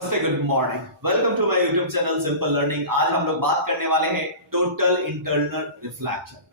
नमस्ते, good morning. Welcome to my YouTube channel simple learning. आज हम लोग बात करने वाले हैं टोटल इंटरनल रिफ्लेक्शन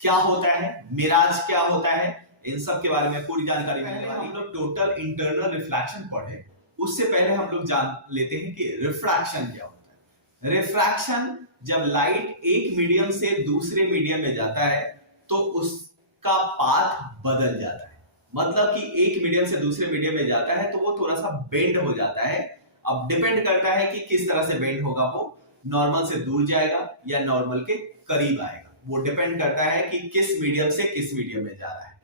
क्या होता है, मिराज क्या होता है, इन सब के बारे में पूरी जानकारी मिलने वाली है। हम लोग टोटल इंटरनल रिफ्लेक्शन पढ़े, उससे पहले हम लोग जान लेते हैं कि रिफ्रैक्शन क्या होता है। रिफ्रैक्शन जब लाइट एक मीडियम से दूसरे मीडियम में जाता है तो उसका पाथ बदल जाता है। मतलब कि एक मीडियम से दूसरे मीडियम में जाता है तो वो थोड़ा सा बेंड हो जाता है। अब डिपेंड करता है कि किस तरह से बेंड होगा, वो नॉर्मल से दूर जाएगा या नॉर्मल के करीब आएगा। वो डिपेंड करता है कि किस मीडियम से किस मीडियम में जा रहा है।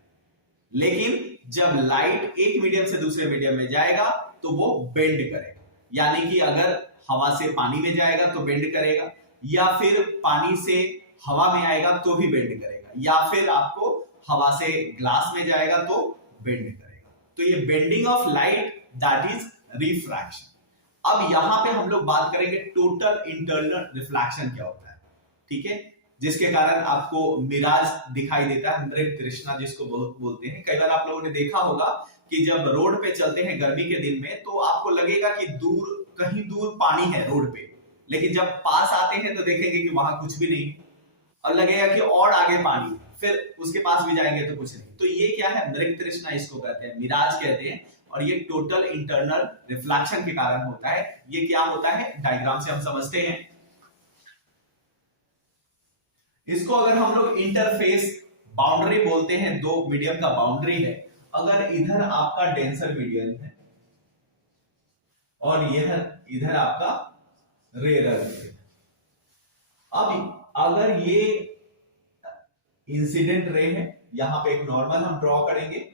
लेकिन जब लाइट एक मीडियम से दूसरे मीडियम में जाएगा तो वो बेंड करेगा, यानी कि अगर हवा से पानी में जाएगा तो बेंड करेगा, या फिर पानी से हवा में आएगा तो भी बेंड करेगा, या फिर आपको हवा से ग्लास में जाएगा तो बेंड करेगा। तो ये bending of light that is refraction. अब यहां पे हम लोग बात करेंगे टोटल इंटरनल रिफ्लेक्शन क्या होता है, ठीक है, जिसके कारण आपको मिराज दिखाई देता है, मृग तृष्णा जिसको बोलते हैं। कई बार आप लोगों ने देखा होगा कि जब रोड पे चलते हैं गर्मी के दिन में तो आपको लगेगा कि दूर कहीं दूर पानी है रोड पे, लेकिन जब पास आते हैं तो देखेंगे कि वहां कुछ भी नहीं है और लगेगा कि और आगे पानी, फिर उसके पास भी जाएंगे तो कुछ नहीं। तो ये क्या है, मृग तृष्णा इसको कहते हैं, मिराज कहते हैं। और ये टोटल इंटरनल रिफ्लेक्शन के कारण होता है। ये क्या होता है, डायग्राम से हम समझते हैं। इसको अगर हम लोग इंटरफेस बाउंड्री बोलते हैं, दो मीडियम का बाउंड्री है। अगर इधर आपका डेंसर मीडियम है और यह इधर आपका रेयरर मीडियम। अब अगर ये इंसिडेंट रे है, यहां पे एक नॉर्मल हम ड्रॉ करेंगे।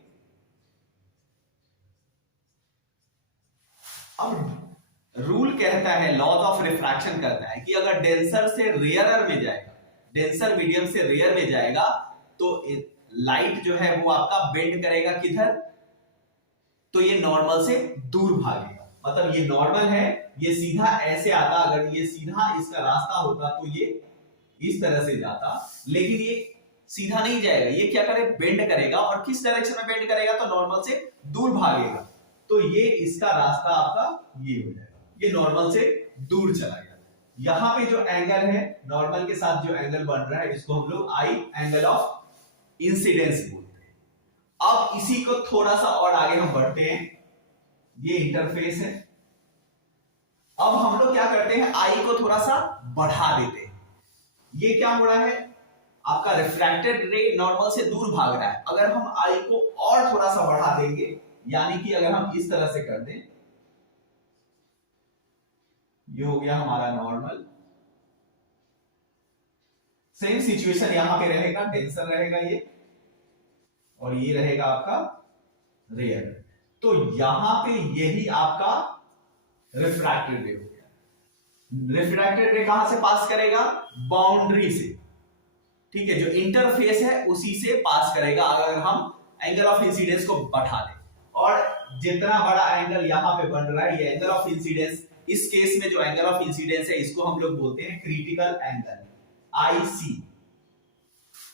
अब रूल कहता है, लॉज ऑफ रिफ्रैक्शन कहता है कि अगर डेंसर से रेयरर में जाएगा, डेंसर मीडियम से रेयर में जाएगा तो लाइट जो है वो आपका बेंड करेगा किधर, तो ये नॉर्मल से दूर भागेगा। मतलब ये नॉर्मल है, ये सीधा ऐसे आता, अगर ये सीधा इसका रास्ता होता तो ये इस तरह से जाता, लेकिन ये सीधा नहीं जाएगा, ये क्या करे, बेंड करेगा। और किस डायरेक्शन में बेंड करेगा, तो नॉर्मल से दूर भागेगा। तो ये इसका रास्ता आपका ये हो जाएगा, ये नॉर्मल से दूर चला गया। यहां पे जो एंगल है नॉर्मल के साथ जो एंगल बन रहा है, इसको हम लोग आई एंगल ऑफ इंसिडेंस बोलते हैं। अब इसी को थोड़ा सा और आगे हम बढ़ते हैं, ये इंटरफेस है। अब हम लोग क्या करते हैं, आई को थोड़ा सा बढ़ा देते हैं। ये क्या हो रहा है, आपका रिफ्रैक्टेड रे नॉर्मल से दूर भाग रहा है। अगर हम आई को और थोड़ा सा बढ़ा देंगे, यानी कि अगर हम इस तरह से कर दें, ये हो गया हमारा नॉर्मल। सेम सिचुएशन यहां पे रहेगा, डेंसर रहेगा ये, और ये रहेगा आपका रेयर। तो यहां पे यही आपका रिफ्रैक्टेड रे हो गया। रिफ्रैक्टेड रे कहां से पास करेगा, बाउंड्री से, ठीक है, जो इंटरफेस है उसी से पास करेगा अगर हम एंगल ऑफ इंसिडेंस को बढ़ा दें। और जितना बड़ा एंगल यहां पे बन रहा है, ये एंगल ऑफ इंसिडेंस, इस केस में जो एंगल ऑफ इंसिडेंस है इसको हम लोग बोलते हैं critical angle, IC.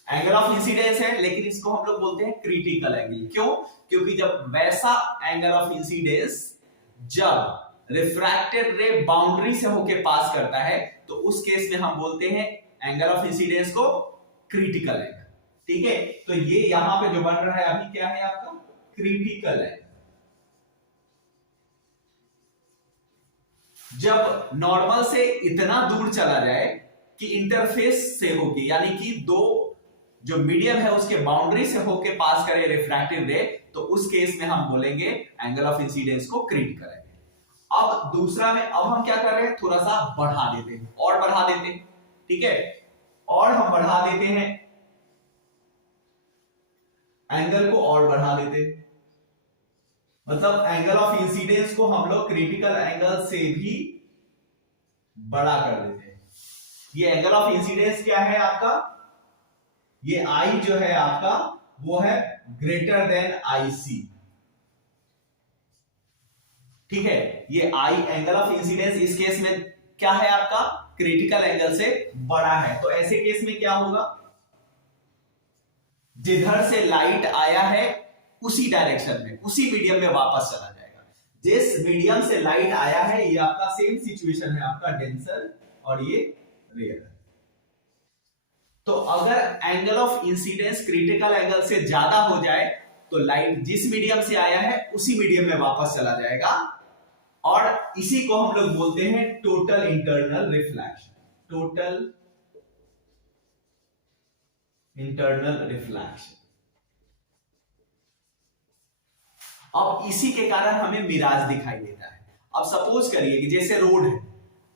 Angle of incidence है लेकिन इसको हम लोग बोलते हैं क्रिटिकल एंगल। क्यों, क्योंकि जब वैसा एंगल ऑफ इंसिडेंस जब रिफ्रैक्टेड रे बाउंड्री से होके पास करता है तो उस केस में हम बोलते हैं एंगल ऑफ इंसिडेंस को क्रिटिकल एंगल, ठीक है। तो ये यहां पे जो बन रहा है अभी क्या है आपका, क्रिटिकल एंगल। जब नॉर्मल से इतना दूर चला जाए कि इंटरफेस से होके, यानी कि दो जो मीडियम है उसके बाउंड्री से होके पास करे रिफ्रैक्टिव रे, तो उस केस में हम बोलेंगे एंगल ऑफ इंसिडेंस को क्रिटिकल एंगल। अब दूसरा में अब हम क्या कर रहे हैं, थोड़ा सा बढ़ा देते हैं और बढ़ा देते हैं, ठीक है, और हम बढ़ा देते हैं एंगल को और बढ़ा देते हैं। मतलब एंगल ऑफ इंसिडेंस को हम लोग क्रिटिकल एंगल से भी बड़ा कर देते हैं। ये एंगल ऑफ इंसिडेंस क्या है आपका, ये आई जो है आपका वो है ग्रेटर देन आईसी, ठीक है। ये आई एंगल ऑफ इंसिडेंस इस केस में क्या है आपका, क्रिटिकल एंगल से बड़ा है। तो ऐसे केस में क्या होगा, जिधर से लाइट आया है उसी डायरेक्शन में, उसी मीडियम में वापस चला जाएगा। जिस मीडियम से लाइट आया है ये आपका सेम सिचुएशन है, आपका डेंसर और ये रेयर। तो अगर angle of incidence critical angle से ज्यादा हो जाए तो लाइट जिस मीडियम से आया है उसी मीडियम में वापस चला जाएगा, और इसी को हम लोग बोलते हैं total internal reflection. Total internal reflection. अब इसी के कारण हमें मिराज दिखाई देता है। अब सपोज करिए कि जैसे रोड है,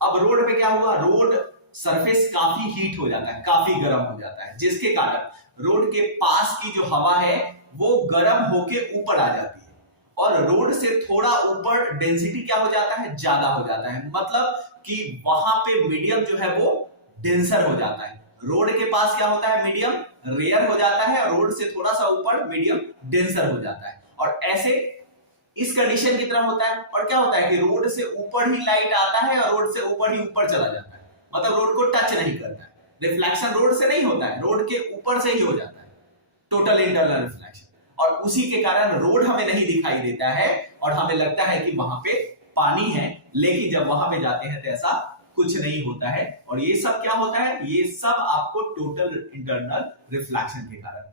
अब रोड पे क्या हुआ, रोड सरफेस काफी हीट हो जाता है, काफी गर्म हो जाता है, जिसके कारण रोड के पास की जो हवा है वो गर्म होके ऊपर आ जाती है, और रोड से थोड़ा ऊपर डेंसिटी क्या हो जाता है, ज्यादा हो जाता है। मतलब कि वहां पे मीडियम जो है वो डेंसर हो जाता है। रोड के पास क्या होता है, मीडियम रेयर हो जाता है, और रोड से थोड़ा सा ऊपर मीडियम डेंसर हो जाता है। और ऐसे इस कंडीशन की तरह होता है। और क्या होता है कि रोड से ऊपर ही लाइट आता है और रोड से ऊपर ही ऊपर चला जाता है, मतलब रोड को टच नहीं करता है। रिफ्लेक्शन रोड से नहीं होता है, रोड के ऊपर से ही हो जाता है, टोटल इंटरनल रिफ्लेक्शन। और उसी के कारण रोड हमें नहीं दिखाई देता है और हमें लगता है कि वहां पे पानी है, लेकिन जब वहां पे जाते हैं तो ऐसा कुछ नहीं होता है। और ये सब क्या होता है, ये सब आपको टोटल इंटरनल रिफ्लेक्शन के कारण